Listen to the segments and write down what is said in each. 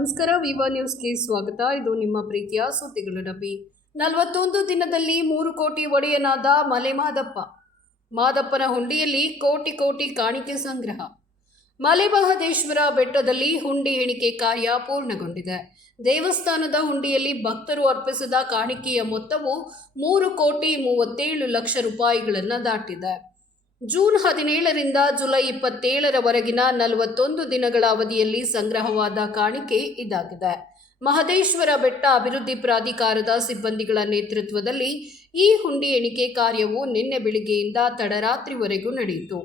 ನಮಸ್ಕಾರ. ವಿವಾ ನ್ಯೂಸ್ಗೆ ಸ್ವಾಗತ. ಇದು ನಿಮ್ಮ ಪ್ರೀತಿಯ ಸುದ್ದಿಗಳ ಡಬ್ಬಿ. 41 ದಿನದಲ್ಲಿ 3 ಕೋಟಿ ಒಡೆಯನಾದ ಮಲೆಮಹದೇವ. ಮಾದಪ್ಪನ ಹುಂಡಿಯಲ್ಲಿ ಕೋಟಿ ಕೋಟಿ ಕಾಣಿಕೆ ಸಂಗ್ರಹ. ಮಲೆಮಹದೇಶ್ವರ ಬೆಟ್ಟದಲ್ಲಿ ಹುಂಡಿ ಎಣಿಕೆ ಕಾರ್ಯ ಪೂರ್ಣಗೊಂಡಿದೆ. ದೇವಸ್ಥಾನದ ಹುಂಡಿಯಲ್ಲಿ ಭಕ್ತರು ಅರ್ಪಿಸಿದ ಕಾಣಿಕೆಯ ಮೊತ್ತವು 3 ಕೋಟಿ 37 ಲಕ್ಷ ರೂಪಾಯಿಗಳನ್ನು ದಾಟಿದೆ. ಜೂನ್ 17ರಿಂದ ಜುಲೈ 27ರವರೆಗಿನ 41 ದಿನಗಳ ಅವಧಿಯಲ್ಲಿ ಸಂಗ್ರಹವಾದ ಕಾಣಿಕೆ ಇದಾಗಿದೆ. ಮಹದೇಶ್ವರ ಬೆಟ್ಟ ಅಭಿವೃದ್ಧಿ ಪ್ರಾಧಿಕಾರದ ಸಿಬ್ಬಂದಿಗಳ ನೇತೃತ್ವದಲ್ಲಿ ಈ ಹುಂಡಿ ಎಣಿಕೆ ಕಾರ್ಯವು ನಿನ್ನೆ ಬೆಳಿಗ್ಗೆಯಿಂದ ತಡರಾತ್ರಿವರೆಗೂ ನಡೆಯಿತು.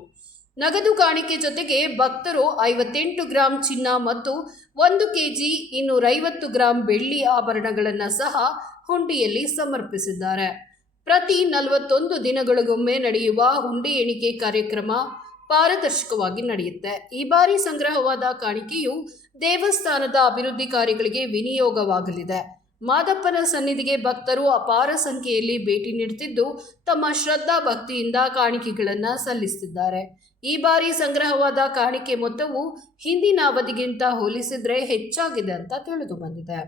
ನಗದು ಕಾಣಿಕೆ ಜೊತೆಗೆ ಭಕ್ತರು 58 ಗ್ರಾಂ ಚಿನ್ನ ಮತ್ತು 1 ಕೆಜಿ 250 ಗ್ರಾಂ ಬೆಳ್ಳಿ ಆಭರಣಗಳನ್ನು ಸಹ ಹುಂಡಿಯಲ್ಲಿ ಸಮರ್ಪಿಸಿದ್ದಾರೆ. ಪ್ರತಿ 41 ದಿನಗಳಿಗೊಮ್ಮೆ ನಡೆಯುವ ಹುಂಡಿ ಎಣಿಕೆ ಕಾರ್ಯಕ್ರಮ ಪಾರದರ್ಶಕವಾಗಿ ನಡೆಯುತ್ತೆ. ಈ ಬಾರಿ ಸಂಗ್ರಹವಾದ ಕಾಣಿಕೆಯು ದೇವಸ್ಥಾನದ ಅಭಿವೃದ್ಧಿ ಕಾರ್ಯಗಳಿಗೆ ವಿನಿಯೋಗವಾಗಲಿದೆ. ಮಾದಪ್ಪನ ಸನ್ನಿಧಿಗೆ ಭಕ್ತರು ಅಪಾರ ಸಂಖ್ಯೆಯಲ್ಲಿ ಭೇಟಿ ನೀಡುತ್ತಿದ್ದು ತಮ್ಮ ಶ್ರದ್ಧಾ ಭಕ್ತಿಯಿಂದ ಕಾಣಿಕೆಗಳನ್ನು ಸಲ್ಲಿಸುತ್ತಿದ್ದಾರೆ. ಈ ಬಾರಿ ಸಂಗ್ರಹವಾದ ಕಾಣಿಕೆ ಮೊತ್ತವು ಹಿಂದಿನ ಅವಧಿಗಿಂತ ಹೋಲಿಸಿದರೆ ಹೆಚ್ಚಾಗಿದೆ ಅಂತ ತಿಳಿದು ಬಂದಿದೆ.